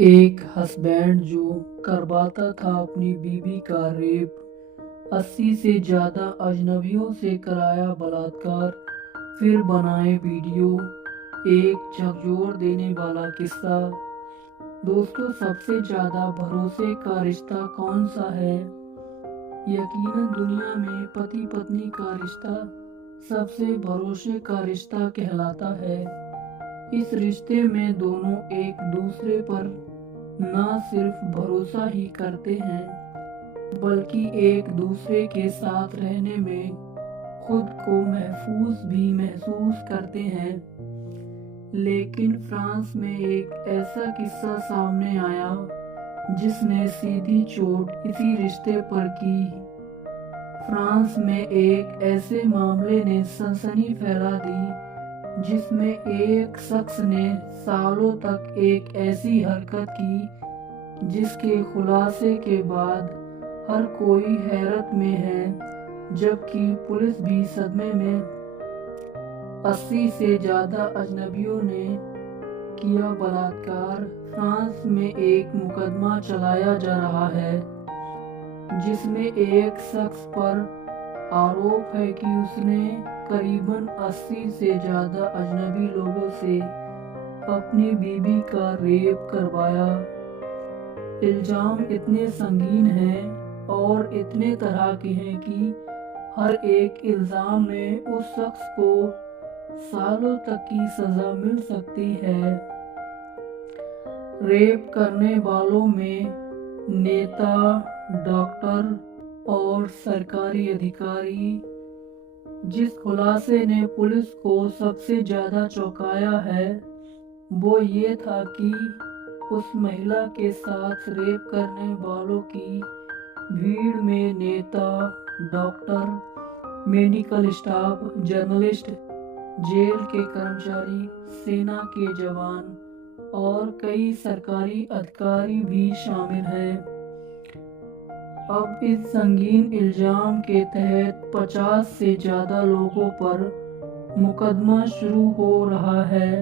एक हस्बैंड जो करवाता था अपनी बीवी का रेप, 80 से ज़्यादा अजनबियों से कराया बलात्कार, फिर बनाए वीडियो। एक झकझोर देने वाला किस्सा। दोस्तों, सबसे ज़्यादा भरोसे का रिश्ता कौन सा है? यकीनन दुनिया में पति पत्नी का रिश्ता सबसे भरोसे का रिश्ता कहलाता है। इस रिश्ते में दोनों एक दूसरे पर न सिर्फ भरोसा ही करते हैं, बल्कि एक दूसरे के साथ रहने में खुद को महफूज भी महसूस करते हैं। लेकिन फ्रांस में एक ऐसा किस्सा सामने आया जिसने सीधी चोट इसी रिश्ते पर की। फ्रांस में एक ऐसे मामले ने सनसनी फैला दी जिसमें एक शख्स ने सालों तक एक ऐसी हरकत की जिसके खुलासे के बाद हर कोई हैरत में है, जबकि पुलिस भी सदमे में। 80 से ज़्यादा अजनबियों ने किया बलात्कार। फ्रांस में एक मुकदमा चलाया जा रहा है जिसमें एक शख्स पर आरोप है कि उसने करीबन 80 से ज़्यादा अजनबी लोगों से अपनी बीवी का रेप करवाया। इल्ज़ाम इतने संगीन हैं और इतने तरह के हैं कि हर एक इल्ज़ाम में उस शख्स को सालों तक की सज़ा मिल सकती है। रेप करने वालों में नेता, डॉक्टर और सरकारी अधिकारी। जिस खुलासे ने पुलिस को सबसे ज़्यादा चौंकाया है वो ये था कि उस महिला के साथ रेप करने वालों की भीड़ में नेता, doctor, medical staff, journalist, jail के कर्मचारी, सेना के जवान और कई सरकारी अधिकारी भी शामिल हैं। अब इस संगीन इल्ज़ाम के तहत 50 से ज़्यादा लोगों पर मुकदमा शुरू हो रहा है।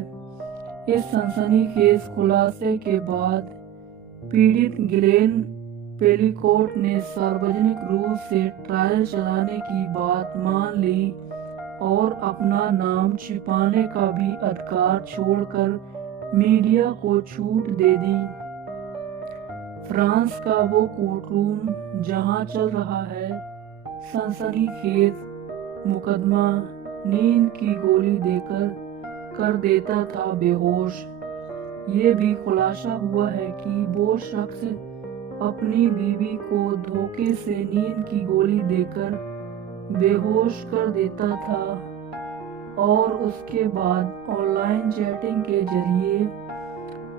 इस सनसनीखेज खुलासे के बाद पीड़ित गिलेन पेलिकोट ने सार्वजनिक रूप से ट्रायल चलाने की बात मान ली और अपना नाम छिपाने का भी अधिकार छोड़कर मीडिया को छूट दे दी। फ्रांस का वो कोर्टरूम जहां चल रहा है सनसनीखेज मुकदमा, नींद की गोली देकर कर देता था बेहोश। ये भी खुलासा हुआ है कि वो शख्स अपनी बीवी को धोखे से नींद की गोली देकर बेहोश कर देता था और उसके बाद ऑनलाइन चैटिंग के जरिए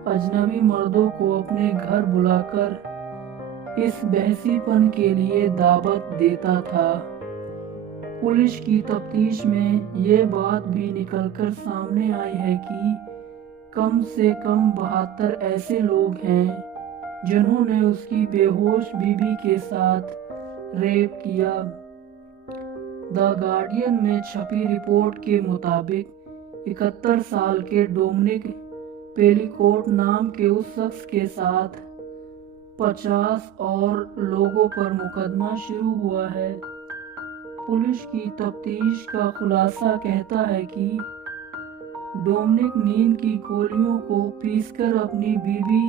अजनबी मर्दों को अपने घर बुलाकर इस बहसीपन के लिए दावत देता था। पुलिस की तफ्तीश में ये बात भी निकलकर सामने आई है कि कम से कम 72 ऐसे लोग हैं जिन्होंने उसकी बेहोश बीवी के साथ रेप किया। द गार्डियन में छपी रिपोर्ट के मुताबिक 71 साल के डोमिनिक पेलिकोट नाम के उस शख्स के साथ 50 और लोगों पर मुकदमा शुरू हुआ है। पुलिस की तफ्तीश का खुलासा कहता है कि डोमिनिक नींद की गोलियों को पीसकर अपनी बीवी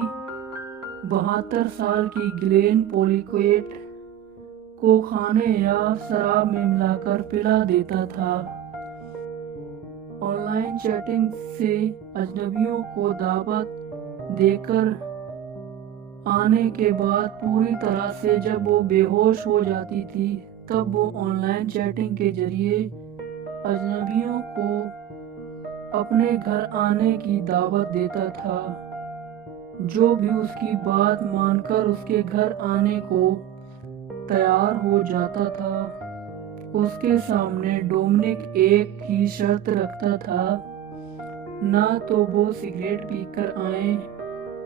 72 साल की गिलेन पेलिकोट को खाने या शराब में मिलाकर पिला देता था। ऑनलाइन चैटिंग से अजनबियों को दावत देकर आने के बाद पूरी तरह से जब वो बेहोश हो जाती थी तब वो ऑनलाइन चैटिंग के जरिए अजनबियों को अपने घर आने की दावत देता था। जो भी उसकी बात मानकर उसके घर आने को तैयार हो जाता था, उसके सामने डोमिनिक एक ही शर्त रखता था, ना तो वो सिगरेट पीकर आए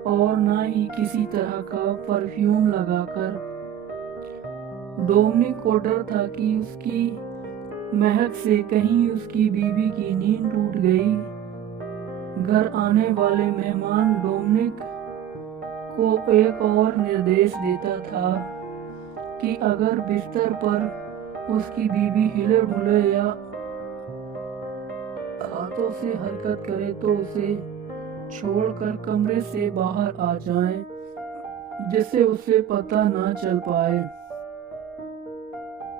और ना ही किसी तरह का परफ्यूम लगाकर। डोमिनिक को डर था कि उसकी महक से कहीं उसकी बीवी की नींद टूट गई। घर आने वाले मेहमान डोमिनिक को एक और निर्देश देता था कि अगर बिस्तर पर उसकी बीवी हिले डुले या हाथों से हरकत करे तो उसे छोड़कर कमरे से बाहर आ जाएं, जिससे उसे पता ना चल पाए।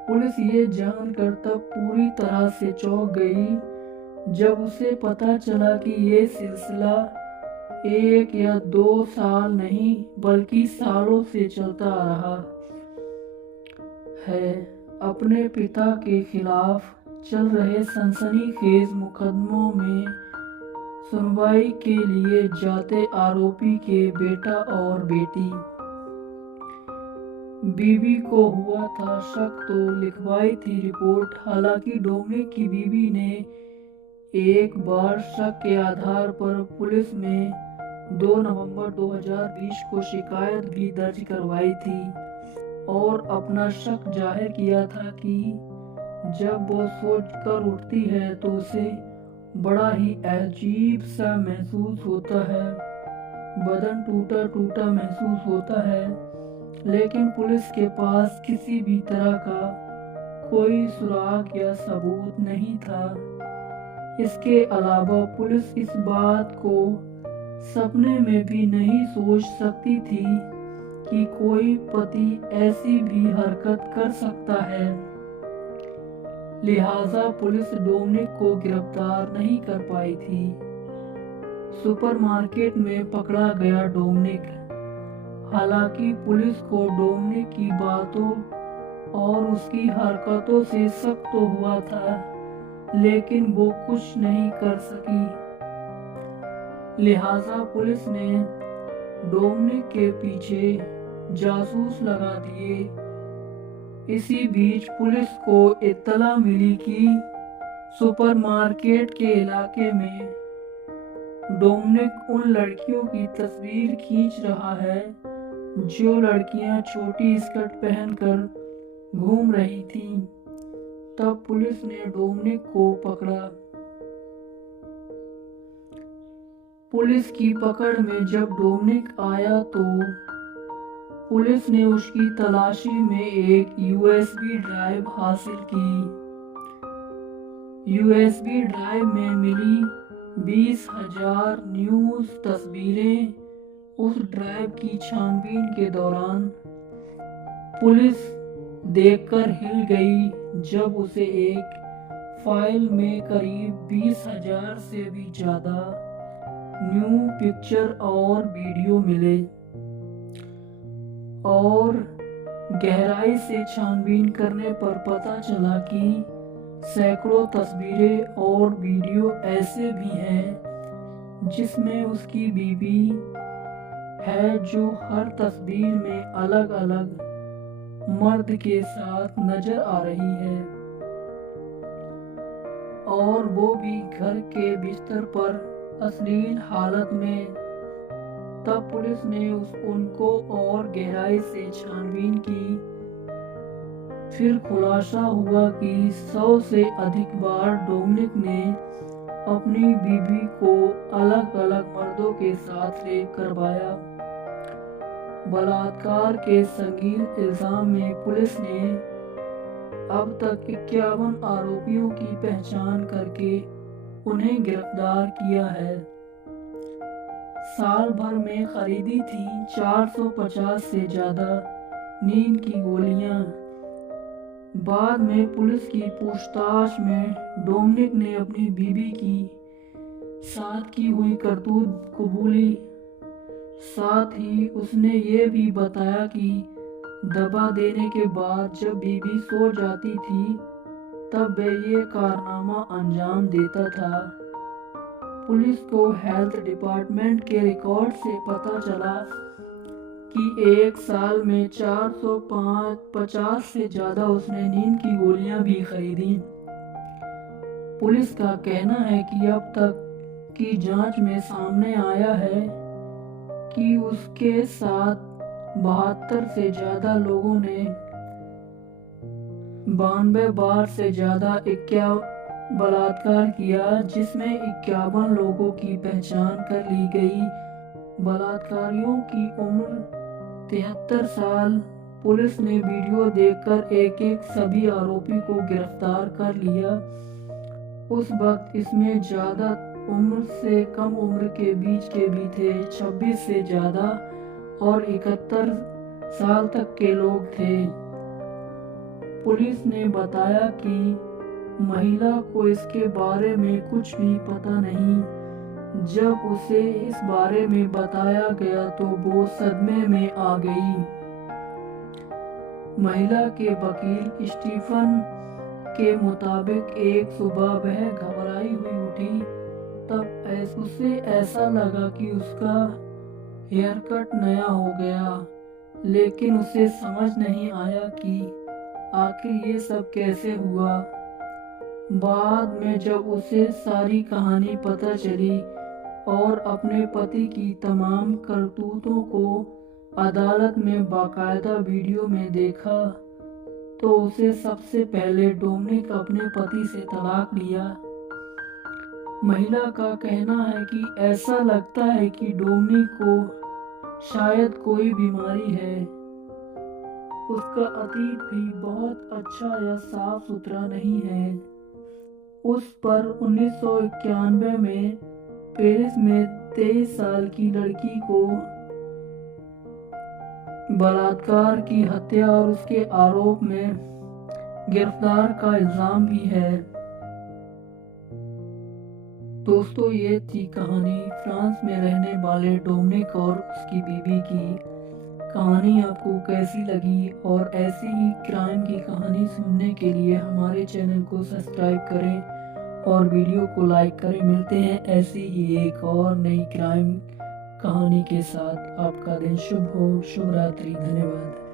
पुलिस ये जानकर तब पूरी तरह से चौंक गई जब उसे पता चला कि ये सिलसिला 1 या 2 साल नहीं बल्कि सालों से चलता आ रहा है। अपने पिता के खिलाफ चल रहे सनसनीखेज मुकदमों में सुनवाई के लिए जाते आरोपी के बेटा और बेटी। बीवी को हुआ था शक तो लिखवाई थी रिपोर्ट। हालांकि डोमिनिक की बीवी ने एक बार शक के आधार पर पुलिस में 2 नवंबर 2020 को शिकायत भी दर्ज करवाई थी और अपना शक जाहिर किया था कि जब वो सोचकर उठती है तो उसे बड़ा ही अजीब सा महसूस होता है, बदन टूटा टूटा महसूस होता है। लेकिन पुलिस के पास किसी भी तरह का कोई सुराग या सबूत नहीं था। इसके अलावा पुलिस इस बात को सपने में भी नहीं सोच सकती थी कि कोई पति ऐसी भी हरकत कर सकता है। लिहाजा पुलिस डोमिनिक को गिरफ्तार नहीं कर पाई थी। सुपरमार्केट में पकड़ा गया डोमिनिक। हालांकि पुलिस को डोमिनिक की बातों और उसकी हरकतों से शक तो हुआ था, लेकिन वो कुछ नहीं कर सकी। लिहाजा पुलिस ने डोमिनिक के पीछे जासूस लगा दिए। इसी बीच पुलिस को इत्तला मिली कि सुपरमार्केट के इलाके में डोमिनिक उन लड़कियों की तस्वीर खींच रहा है जो लड़कियां छोटी स्कर्ट पहनकर घूम रही थीं। तब पुलिस ने डोमिनिक को पकड़ा। पुलिस की पकड़ में जब डोमिनिक आया तो पुलिस ने उसकी तलाशी में एक यूएसबी ड्राइव हासिल की। यूएसबी ड्राइव में मिली 20,000 न्यूज तस्वीरें। उस ड्राइव की छानबीन के दौरान पुलिस देखकर हिल गई जब उसे एक फाइल में करीब 20,000 से भी ज्यादा न्यू पिक्चर और वीडियो मिले और गहराई से छानबीन करने पर पता चला कि सैकड़ों तस्वीरें और वीडियो ऐसे भी हैं जिसमें उसकी बीवी है जो हर तस्वीर में अलग अलग मर्द के साथ नजर आ रही है और वो भी घर के बिस्तर पर अश्लील हालत में। तब पुलिस ने उनको और गहराई से छानबीन की। फिर खुलासा हुआ कि 100 से अधिक बार डोमिनिक ने अपनी बीवी को अलग अलग मर्दों के साथ रेप करवाया। बलात्कार के संगीन इल्जाम में पुलिस ने अब तक 51 आरोपियों की पहचान करके उन्हें गिरफ्तार किया है। साल भर में खरीदी थी 450 से ज्यादा नींद की गोलियां। बाद में पुलिस की पूछताछ में डोमिनिक ने अपनी बीवी की साथ की हुई करतूत कबूली। साथ ही उसने ये भी बताया कि दबा देने के बाद जब बीवी सो जाती थी तब वह ये कारनामा अंजाम देता था। पुलिस को हेल्थ डिपार्टमेंट के रिकॉर्ड से पता चला कि एक साल में 450 से ज्यादा उसने नींद की गोलियां भी खरीदी। पुलिस का कहना है कि अब तक की जांच में सामने आया है कि उसके साथ 72 से ज्यादा लोगों ने 92 बार से ज्यादा बलात्कार किया, जिसमें 51 लोगों की पहचान कर ली गई बलात्कारियों की उम्र 73 साल। पुलिस ने वीडियो देखकर एक एक सभी आरोपी को गिरफ्तार कर लिया। उस वक्त इसमें ज्यादा उम्र से कम उम्र के बीच के भी थे, 26 से ज्यादा और 71 साल तक के लोग थे। पुलिस ने बताया कि महिला को इसके बारे में कुछ भी पता नहीं। जब उसे इस बारे में बताया गया तो वो सदमे में आ गई। महिला के वकील स्टीफन के मुताबिक एक सुबह वह घबराई हुई उठी। तब उसे ऐसा लगा कि उसका हेयर कट नया हो गया, लेकिन उसे समझ नहीं आया कि आखिर ये सब कैसे हुआ। बाद में जब उसे सारी कहानी पता चली और अपने पति की तमाम करतूतों को अदालत में बाकायदा वीडियो में देखा, तो उसे सबसे पहले डोमिनिक अपने पति से तलाक लिया। महिला का कहना है कि ऐसा लगता है कि डोमिनिक को शायद कोई बीमारी है। उसका अतीत भी बहुत अच्छा या साफ सुथरा नहीं है। उस पर 1991 में पेरिस में 23 साल की लड़की को बलात्कार की हत्या और उसके आरोप में गिरफ्तार का इल्जाम भी है। दोस्तों, ये थी कहानी फ्रांस में रहने वाले डोमिनिक और उसकी बीवी की। कहानी आपको कैसी लगी? और ऐसी ही क्राइम की कहानी सुनने के लिए हमारे चैनल को सब्सक्राइब करें और वीडियो को लाइक करें। मिलते हैं ऐसी ही एक और नई क्राइम कहानी के साथ। आपका दिन शुभ हो। शुभ रात्रि। धन्यवाद।